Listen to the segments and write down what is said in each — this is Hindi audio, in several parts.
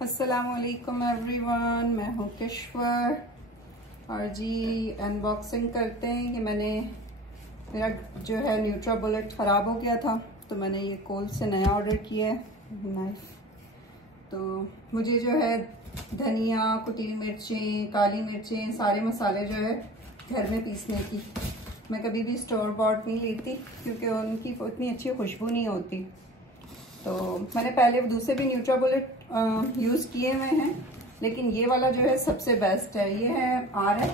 अस्सलामुअलैकुम एवरीवन, मैं हूँ किश्वर और जी अनबॉक्सिंग करते हैं कि मेरा जो है न्यूट्रा बुलेट ख़राब हो गया था तो मैंने ये कोल से नया ऑर्डर किया है नाइफ। तो मुझे जो है धनिया, कुटी मिर्चें, काली मिर्चें, सारे मसाले जो है घर में पीसने की, मैं कभी भी स्टोर बॉट नहीं लेती क्योंकि उनकी इतनी अच्छी खुशबू नहीं होती। तो मैंने पहले दूसरे भी न्यूट्रा बुलेट यूज़ किए हुए हैं, लेकिन ये वाला जो है सबसे बेस्ट है। ये है RX,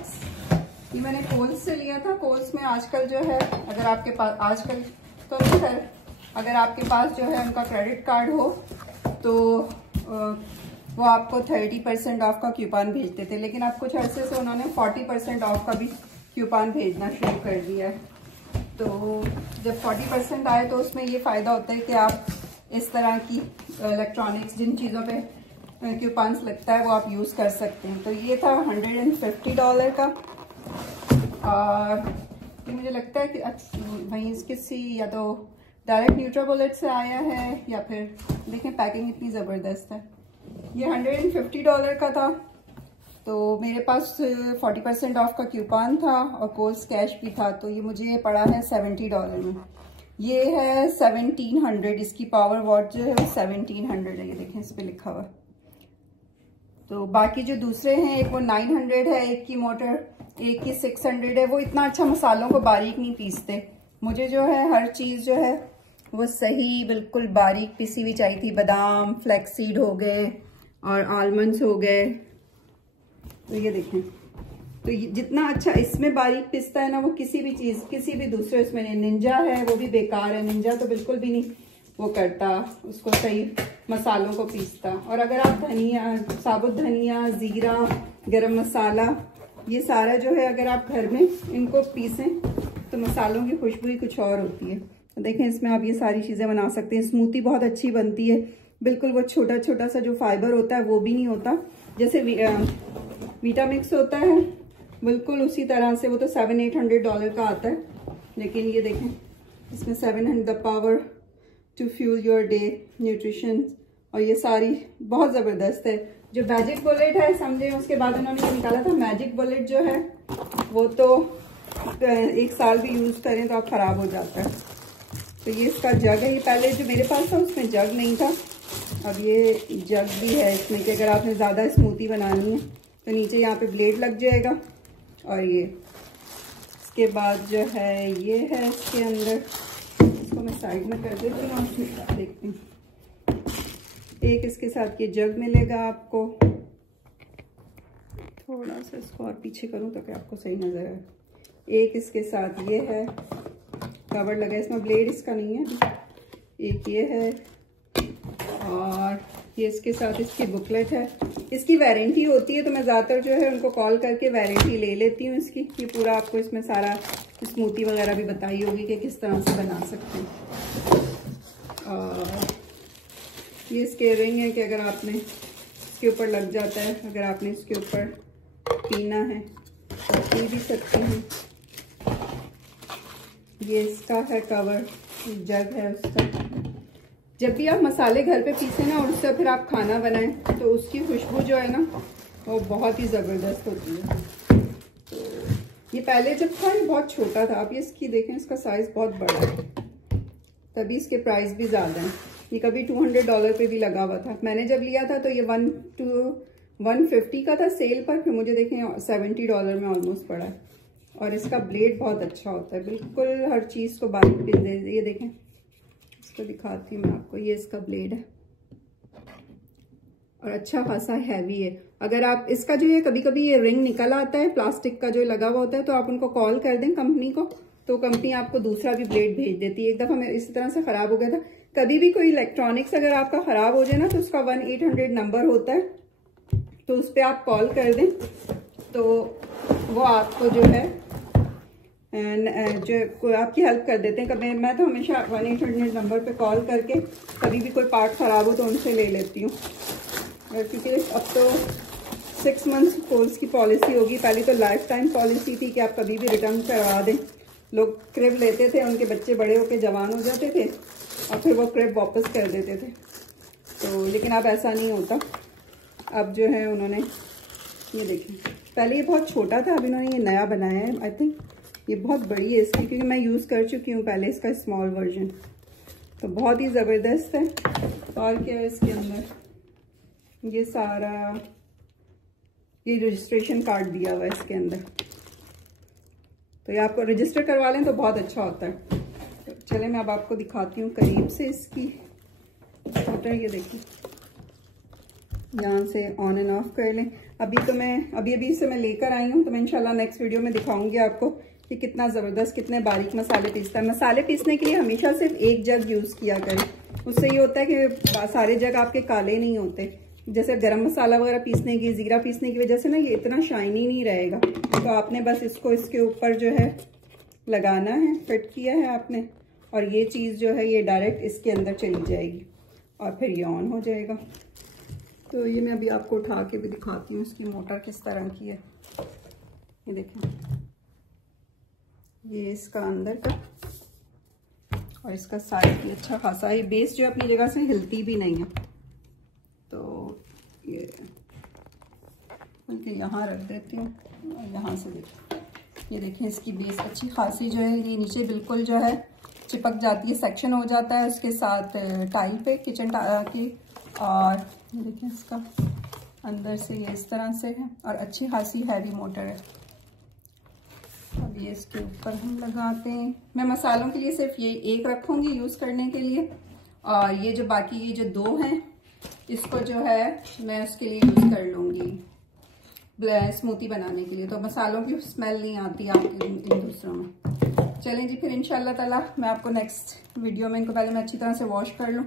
ये मैंने कोल्स से लिया था। कोल्स में आजकल जो है, अगर आपके पास, आजकल तो नहीं खैर, अगर आपके पास जो है उनका क्रेडिट कार्ड हो तो वो आपको 30% ऑफ का कूपन भेजते थे, लेकिन अब कुछ अर्से से उन्होंने 40% ऑफ का भी कूपन भेजना शुरू कर दिया है। तो जब 40% आए तो उसमें ये फ़ायदा होता है कि आप इस तरह की इलेक्ट्रॉनिक्स, जिन चीज़ों पे कूपन्स लगता है वो आप यूज़ कर सकते हैं। तो ये था $150 का, और ये मुझे लगता है कि वहीं किसी या तो डायरेक्ट न्यूट्रा बुलेट से आया है या फिर देखें पैकिंग इतनी ज़बरदस्त है। ये $150 का था, तो मेरे पास 40% ऑफ का कूपन था और कोल्स कैश भी था, तो ये मुझे पड़ा है $70 में। ये है 1700, इसकी पावर वॉट जो है वो 1700 है, ये देखें इस पे लिखा हुआ। तो बाकी जो दूसरे हैं, एक वो 900 है, एक की मोटर, एक की 600 है। वो इतना अच्छा मसालों को बारीक नहीं पीसते। मुझे जो है हर चीज़ जो है वो सही बिल्कुल बारीक पिसी हुई चाहिए थी। बादाम, फ्लैक्सीड हो गए और आलमंड्स हो गए। तो ये देखें, तो जितना अच्छा इसमें बारीक पिसता है ना, वो किसी भी चीज़, किसी भी दूसरे, इसमें निंजा है वो भी बेकार है। निंजा तो बिल्कुल भी नहीं वो करता, उसको सही मसालों को पीसता। और अगर आप धनिया, साबुत धनिया, ज़ीरा, गरम मसाला, ये सारा जो है अगर आप घर में इनको पीसें तो मसालों की खुशबू ही कुछ और होती है। तो देखें, इसमें आप ये सारी चीज़ें बना सकते हैं। स्मूदी बहुत अच्छी बनती है, बिल्कुल वो छोटा छोटा सा जो फाइबर होता है वो भी नहीं होता, जैसे वीटामिक्स होता है बिल्कुल उसी तरह से। वो तो $700-800 का आता है, लेकिन ये देखें इसमें 700 the power to fuel your day nutrition, और ये सारी बहुत ज़बरदस्त है। जो मैजिक बुलेट है समझे, उसके बाद उन्होंने ये निकाला था मैजिक बुलेट जो है वो तो 1 साल भी यूज़ करें तो आप ख़राब हो जाता है। तो ये इसका जग है, ये पहले जो मेरे पास था उसमें जग नहीं था, अब ये जग भी है इसमें कि अगर आपने ज़्यादा स्मूदी बनानी है तो नीचे यहाँ पे ब्लेड लग जाएगा। और ये इसके बाद जो है ये है इसके अंदर, इसको मैं साइड में कर देती हूँ, देखती हूँ। एक इसके साथ ये जग मिलेगा आपको, थोड़ा सा इसको और पीछे करूँ ताकि आपको सही नज़र आए। एक इसके साथ ये है, कवर लगा है, इसमें ब्लेड इसका नहीं है। एक ये है, और ये इसके साथ इसकी बुकलेट है। इसकी वारंटी होती है, तो मैं ज़्यादातर जो है उनको कॉल करके वारंटी ले लेती हूँ इसकी। ये पूरा आपको इसमें सारा स्मूदी वगैरह भी बताई होगी कि किस तरह से बना सकते हैं। और ये इसके रिंग है कि अगर आपने इसके ऊपर लग जाता है, अगर आपने इसके ऊपर पीना है तो पी भी सकते हैं। ये इसका है कवर, जग है उसका। जब भी आप मसाले घर पे पीसें ना और उससे फिर आप खाना बनाएं तो उसकी खुशबू जो है ना वो बहुत ही ज़बरदस्त होती है। तो ये पहले जब था ये बहुत छोटा था, अब ये इसकी देखें, इसका साइज़ बहुत बड़ा है, तभी इसके प्राइस भी ज़्यादा हैं। ये कभी $200 पे भी लगा हुआ था। मैंने जब लिया था तो ये 150 का था सेल पर, फिर मुझे देखें $70 में ऑलमोस्ट पड़ा है। और इसका ब्लेड बहुत अच्छा होता है, बिल्कुल हर चीज़ को बारीक पीस दे। ये देखें, इसको दिखाती हूँ मैं आपको, ये इसका ब्लेड है और अच्छा खासा हैवी है। अगर आप इसका जो है, कभी कभी ये रिंग निकल आता है प्लास्टिक का जो लगा हुआ होता है, तो आप उनको कॉल कर दें कंपनी को, तो कंपनी आपको दूसरा भी ब्लेड भेज देती है। एक दफ़ा मेरे इसी तरह से ख़राब हो गया था। कभी भी कोई इलेक्ट्रॉनिक्स अगर आपका ख़राब हो जाए ना, तो उसका 1-800 नंबर होता है, तो उस पर आप कॉल कर दें तो वो आपको जो है जो आपकी हेल्प कर देते हैं। कभी मैं तो हमेशा 1-800 नंबर पे कॉल करके कभी भी कोई पार्ट ख़राब हो तो उनसे ले लेती हूँ, क्योंकि अब तो 6 मंथ्स कोर्स की पॉलिसी होगी। पहले तो लाइफ टाइम पॉलिसी थी कि आप कभी भी रिटर्न करवा दें। लोग क्रिब लेते थे, उनके बच्चे बड़े होकर जवान हो जाते थे और फिर वो क्रिब वापस कर देते थे। तो लेकिन अब ऐसा नहीं होता। अब जो है उन्होंने ये देखिए, पहले ये बहुत छोटा था, अब इन्होंने ये नया बनाया है। आई थिंक ये बहुत बड़ी है इसकी, क्योंकि मैं यूज़ कर चुकी हूँ पहले इसका स्मॉल वर्जन, तो बहुत ही ज़बरदस्त है। और क्या है इसके अंदर, ये सारा ये रजिस्ट्रेशन कार्ड दिया हुआ है इसके अंदर, तो ये आपको रजिस्टर करवा लें तो बहुत अच्छा होता है। तो चले मैं अब आपको दिखाती हूँ करीब से इसकी स्कूटर। ये देखिए, यहाँ से ऑन एंड ऑफ कर लें। अभी तो मैं अभी इसे मैं लेकर आई हूँ, तो मैं इंशाल्लाह नेक्स्ट वीडियो में दिखाऊंगी आपको कि कितना ज़बरदस्त, कितने बारीक मसाले पीसता है। मसाले पीसने के लिए हमेशा सिर्फ एक जग यूज़ किया करें, उससे ये होता है कि सारे जग आपके काले नहीं होते। जैसे गरम मसाला वगैरह पीसने की, ज़ीरा पीसने की वजह से ना ये इतना शाइनी नहीं रहेगा। तो आपने बस इसको इसके ऊपर जो है लगाना है, फिट किया है आपने, और ये चीज़ जो है ये डायरेक्ट इसके अंदर चली जाएगी और फिर ये ऑन हो जाएगा। तो ये मैं अभी आपको उठा के भी दिखाती हूँ इसकी मोटर किस तरह की है। ये देखें, ये इसका अंदर का और इसका साइड भी अच्छा खासा है। बेस जो अपनी जगह से हिलती भी नहीं है, तो ये बल्कि यहाँ रख देती हूँ और यहाँ से देखिए, ये देखें इसकी बेस अच्छी खासी जो है ये नीचे बिल्कुल जो है चिपक जाती है, सेक्शन हो जाता है उसके साथ टाइल पे किचन की। और ये देखिए इसका अंदर से ये इस तरह से है और अच्छी खासी हैवी मोटर है। अब ये इसके ऊपर हम लगाते हैं। मैं मसालों के लिए सिर्फ ये एक रखूँगी यूज़ करने के लिए, और ये जो बाकी ये जो दो हैं इसको जो है मैं उसके लिए यूज़ कर लूँगी स्मूथी बनाने के लिए, तो मसालों की स्मेल नहीं आती आपके इन दूसरों में। चलें जी, फिर इंशाल्लाह ताला मैं आपको नेक्स्ट वीडियो में इनको पहले मैं अच्छी तरह से वॉश कर लूँ,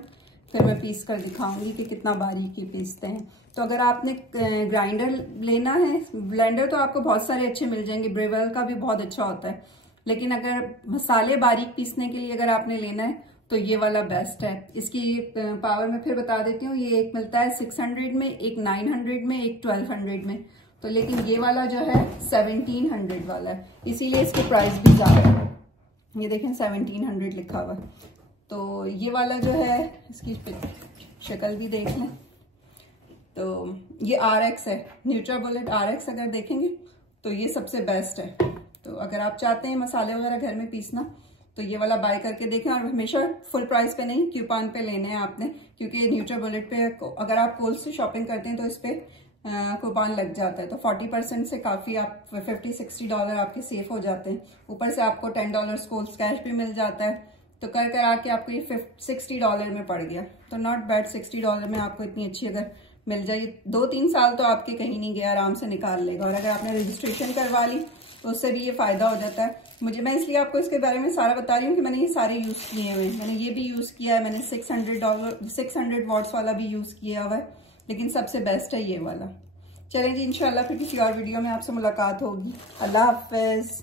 फिर मैं पीस कर दिखाऊंगी कि कितना बारीकी पीसते हैं। तो अगर आपने ग्राइंडर लेना है, ब्लेंडर तो आपको बहुत सारे अच्छे मिल जाएंगे, ब्रेवल का भी बहुत अच्छा होता है, लेकिन अगर मसाले बारीक पीसने के लिए अगर आपने लेना है तो ये वाला बेस्ट है। इसकी पावर मैं फिर बता देती हूँ, ये एक मिलता है 600 में, एक 900 में, एक 1200 में, तो लेकिन ये वाला जो है 1700 वाला है, इसीलिए इसकी प्राइस भी ज़्यादा है। ये देखें 1700 लिखा हुआ है। तो ये वाला जो है इसकी शक्ल भी देख लें, तो ये RX है, न्यूट्राबुलेट RX अगर देखेंगे तो ये सबसे बेस्ट है। तो अगर आप चाहते हैं मसाले वगैरह घर में पीसना तो ये वाला बाय करके देखें, और हमेशा फुल प्राइस पे नहीं, कूपन पे लेने हैं आपने, क्योंकि न्यूट्राबुलेट पे अगर आप कोल्स से शॉपिंग करते हैं तो इस पर कूपन लग जाता है, तो 40% से काफ़ी आप $50-60 आपके सेफ हो जाते हैं। ऊपर से आपको $10 कोल्स कैश भी मिल जाता है, तो कर कर आके आपको ये $60 में पड़ गया, तो नॉट बैड। $60 में आपको इतनी अच्छी अगर मिल जाए, 2-3 साल तो आपके कहीं नहीं गया, आराम से निकाल लेगा। और अगर आपने रजिस्ट्रेशन करवा ली तो उससे भी ये फ़ायदा हो जाता है। मैं इसलिए आपको इसके बारे में सारा बता रही हूँ कि मैंने ये सारे यूज़ किए हुए हैं। मैंने ये भी यूज़ किया है, मैंने $600 वॉट्स वाला भी यूज़ किया हुआ है, लेकिन सबसे बेस्ट है ये वाला। चलें जी, इंशाल्लाह फिर किसी और वीडियो में आपसे मुलाकात होगी। अल्लाह हाफ़िज़।